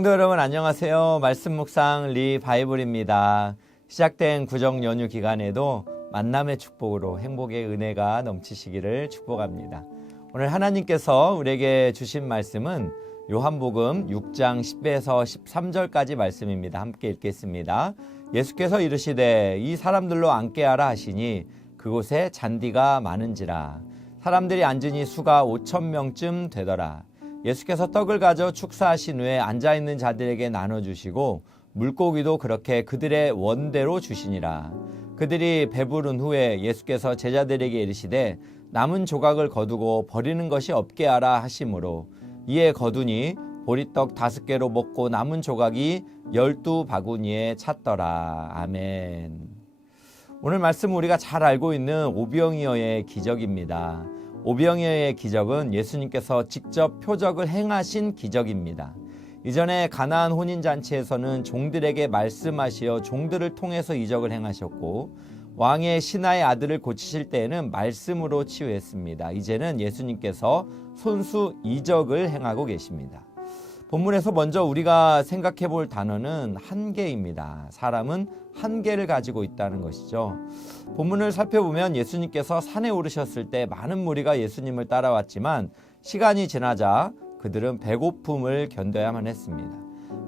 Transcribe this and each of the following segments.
성도 여러분 안녕하세요. 말씀 묵상 리바이블입니다. 시작된 구정 연휴 기간에도 만남의 축복으로 행복의 은혜가 넘치시기를 축복합니다. 오늘 하나님께서 우리에게 주신 말씀은 요한복음 6장 10에서 13절까지 말씀입니다. 함께 읽겠습니다. 예수께서 이르시되 이 사람들로 앉게하라 하시니 그곳에 잔디가 많은지라 사람들이 앉으니 수가 5,000명쯤 되더라. 예수께서 떡을 가져 축사하신 후에 앉아있는 자들에게 나눠주시고 물고기도 그렇게 그들의 원대로 주시니라. 그들이 배부른 후에 예수께서 제자들에게 이르시되 남은 조각을 거두고 버리는 것이 없게 하라 하심으로 이에 거두니 보리떡 5개로 먹고 남은 조각이 12바구니에 찼더라. 아멘. 오늘 말씀 우리가 잘 알고 있는 오병이어의 기적입니다. 오병이어의 기적은 예수님께서 직접 표적을 행하신 기적입니다. 이전에 가나안 혼인잔치에서는 종들에게 말씀하시어 종들을 통해서 이적을 행하셨고 왕의 신하의 아들을 고치실 때에는 말씀으로 치유했습니다. 이제는 예수님께서 손수 이적을 행하고 계십니다. 본문에서 먼저 우리가 생각해 볼 단어는 한계입니다. 사람은 한계를 가지고 있다는 것이죠. 본문을 살펴보면 예수님께서 산에 오르셨을 때 많은 무리가 예수님을 따라왔지만 시간이 지나자 그들은 배고픔을 견뎌야만 했습니다.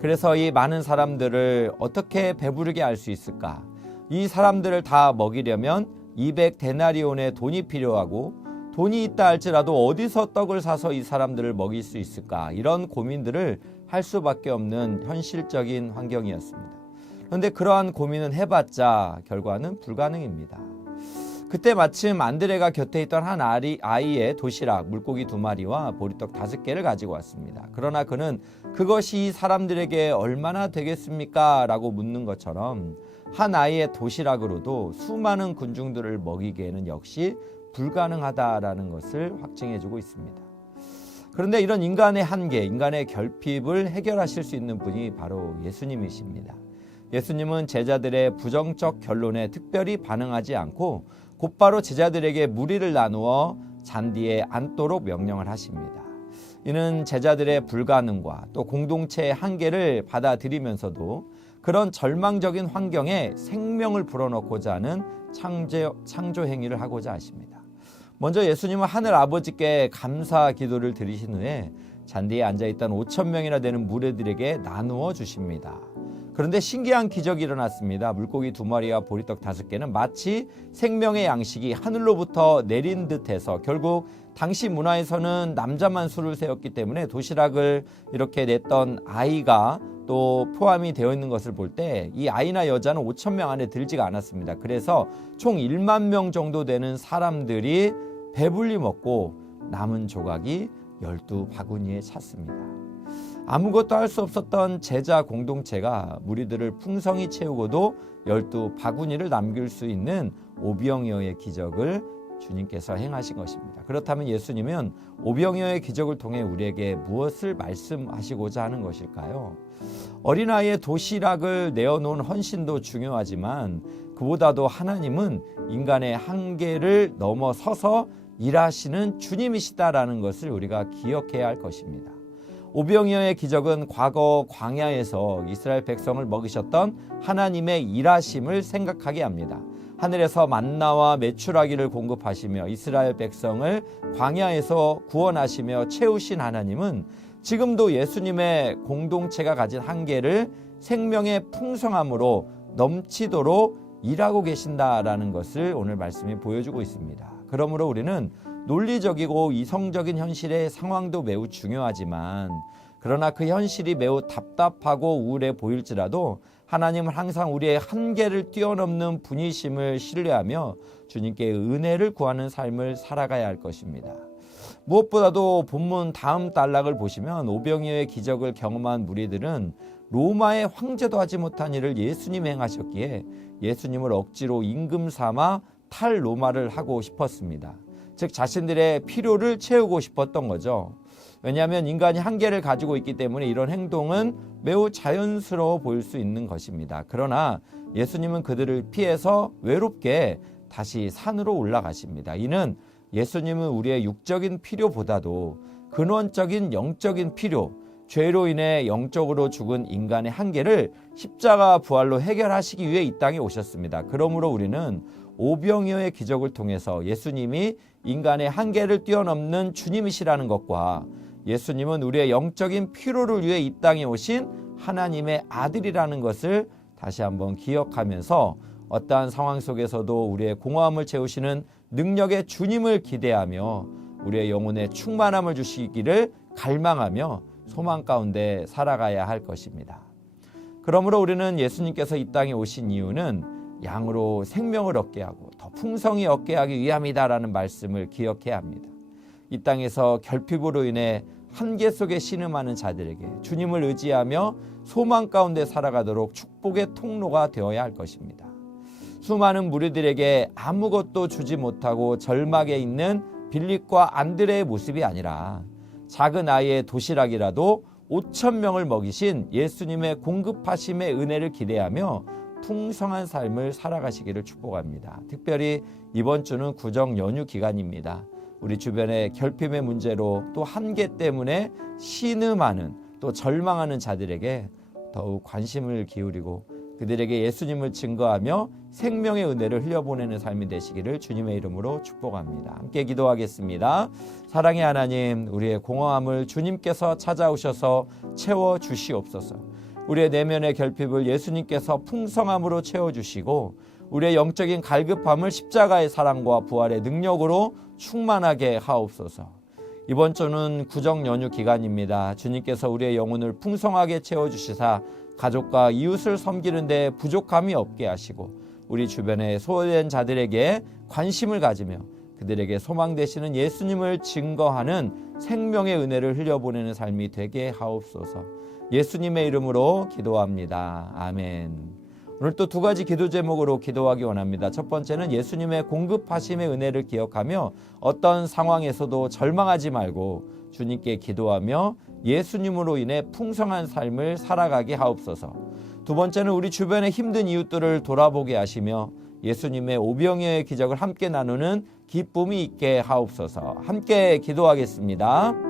그래서 이 많은 사람들을 어떻게 배부르게 할 수 있을까? 이 사람들을 다 먹이려면 200데나리온의 돈이 필요하고 돈이 있다 할지라도 어디서 떡을 사서 이 사람들을 먹일 수 있을까? 이런 고민들을 할 수밖에 없는 현실적인 환경이었습니다. 그런데 그러한 고민은 해봤자 결과는 불가능입니다. 그때 마침 안드레가 곁에 있던 한 아이의 도시락, 물고기 2마리와 보리떡 5개를 가지고 왔습니다. 그러나 그는 그것이 이 사람들에게 얼마나 되겠습니까? 라고 묻는 것처럼 한 아이의 도시락으로도 수많은 군중들을 먹이기에는 역시 불가능하다라는 것을 확증해주고 있습니다. 그런데 이런 인간의 한계, 인간의 결핍을 해결하실 수 있는 분이 바로 예수님이십니다. 예수님은 제자들의 부정적 결론에 특별히 반응하지 않고 곧바로 제자들에게 무리를 나누어 잔디에 앉도록 명령을 하십니다. 이는 제자들의 불가능과 또 공동체의 한계를 받아들이면서도 그런 절망적인 환경에 생명을 불어넣고자 하는 창조 행위를 하고자 하십니다. 먼저 예수님은 하늘 아버지께 감사 기도를 드리신 후에 잔디에 앉아있던 5,000명이나 되는 무리들에게 나누어 주십니다. 그런데 신기한 기적이 일어났습니다. 물고기 2마리와 보리떡 5개는 마치 생명의 양식이 하늘로부터 내린 듯해서 결국 당시 문화에서는 남자만 수를 세웠기 때문에 도시락을 이렇게 냈던 아이가 또 포함이 되어 있는 것을 볼 때 이 아이나 여자는 5,000명 안에 들지가 않았습니다. 그래서 총 1만 명 정도 되는 사람들이 배불리 먹고 남은 조각이 12바구니에 찼습니다. 아무것도 할 수 없었던 제자 공동체가 무리들을 풍성히 채우고도 12바구니를 남길 수 있는 오병이어의 기적을 주님께서 행하신 것입니다. 그렇다면 예수님은 오병이어의 기적을 통해 우리에게 무엇을 말씀하시고자 하는 것일까요? 어린아이의 도시락을 내어놓은 헌신도 중요하지만 그보다도 하나님은 인간의 한계를 넘어서서 일하시는 주님이시다라는 것을 우리가 기억해야 할 것입니다. 오병이어의 기적은 과거 광야에서 이스라엘 백성을 먹이셨던 하나님의 일하심을 생각하게 합니다. 하늘에서 만나와 메추라기를 공급하시며 이스라엘 백성을 광야에서 구원하시며 채우신 하나님은 지금도 예수님의 공동체가 가진 한계를 생명의 풍성함으로 넘치도록 일하고 계신다라는 것을 오늘 말씀이 보여주고 있습니다. 그러므로 우리는 논리적이고 이성적인 현실의 상황도 매우 중요하지만 그러나 그 현실이 매우 답답하고 우울해 보일지라도 하나님은 항상 우리의 한계를 뛰어넘는 분이심을 신뢰하며 주님께 은혜를 구하는 삶을 살아가야 할 것입니다. 무엇보다도 본문 다음 단락을 보시면 오병이어의 기적을 경험한 무리들은 로마의 황제도 하지 못한 일을 예수님이 행하셨기에 예수님을 억지로 임금 삼아 탈로마를 하고 싶었습니다. 즉 자신들의 필요를 채우고 싶었던 거죠. 왜냐하면 인간이 한계를 가지고 있기 때문에 이런 행동은 매우 자연스러워 보일 수 있는 것입니다. 그러나 예수님은 그들을 피해서 외롭게 다시 산으로 올라가십니다. 이는 예수님은 우리의 육적인 필요보다도 근원적인 영적인 필요, 죄로 인해 영적으로 죽은 인간의 한계를 십자가 부활로 해결하시기 위해 이 땅에 오셨습니다. 그러므로 우리는 오병이어의 기적을 통해서 예수님이 인간의 한계를 뛰어넘는 주님이시라는 것과 예수님은 우리의 영적인 피로를 위해 이 땅에 오신 하나님의 아들이라는 것을 다시 한번 기억하면서 어떠한 상황 속에서도 우리의 공허함을 채우시는 능력의 주님을 기대하며 우리의 영혼에 충만함을 주시기를 갈망하며 소망 가운데 살아가야 할 것입니다. 그러므로 우리는 예수님께서 이 땅에 오신 이유는 양으로 생명을 얻게 하고 더 풍성히 얻게 하기 위함이다라는 말씀을 기억해야 합니다. 이 땅에서 결핍으로 인해 한계 속에 신음하는 자들에게 주님을 의지하며 소망 가운데 살아가도록 축복의 통로가 되어야 할 것입니다. 수많은 무리들에게 아무것도 주지 못하고 절망에 있는 빌립과 안드레의 모습이 아니라 작은 아이의 도시락이라도 5,000명을 먹이신 예수님의 공급하심의 은혜를 기대하며 풍성한 삶을 살아가시기를 축복합니다. 특별히 이번 주는 구정 연휴 기간입니다. 우리 주변의 결핍의 문제로 또 한계 때문에 신음하는 또 절망하는 자들에게 더욱 관심을 기울이고 그들에게 예수님을 증거하며 생명의 은혜를 흘려보내는 삶이 되시기를 주님의 이름으로 축복합니다. 함께 기도하겠습니다. 사랑의 하나님, 우리의 공허함을 주님께서 찾아오셔서 채워주시옵소서. 우리의 내면의 결핍을 예수님께서 풍성함으로 채워주시고 우리의 영적인 갈급함을 십자가의 사랑과 부활의 능력으로 충만하게 하옵소서. 이번 주는 구정 연휴 기간입니다. 주님께서 우리의 영혼을 풍성하게 채워주시사 가족과 이웃을 섬기는 데 부족함이 없게 하시고 우리 주변의 소외된 자들에게 관심을 가지며 그들에게 소망 되시는 예수님을 증거하는 생명의 은혜를 흘려보내는 삶이 되게 하옵소서. 예수님의 이름으로 기도합니다. 아멘. 오늘 또 두 가지 기도 제목으로 기도하기 원합니다. 첫 번째는 예수님의 공급하심의 은혜를 기억하며 어떤 상황에서도 절망하지 말고 주님께 기도하며 예수님으로 인해 풍성한 삶을 살아가게 하옵소서. 두 번째는 우리 주변의 힘든 이웃들을 돌아보게 하시며 예수님의 오병이어의 기적을 함께 나누는 기쁨이 있게 하옵소서. 함께 기도하겠습니다.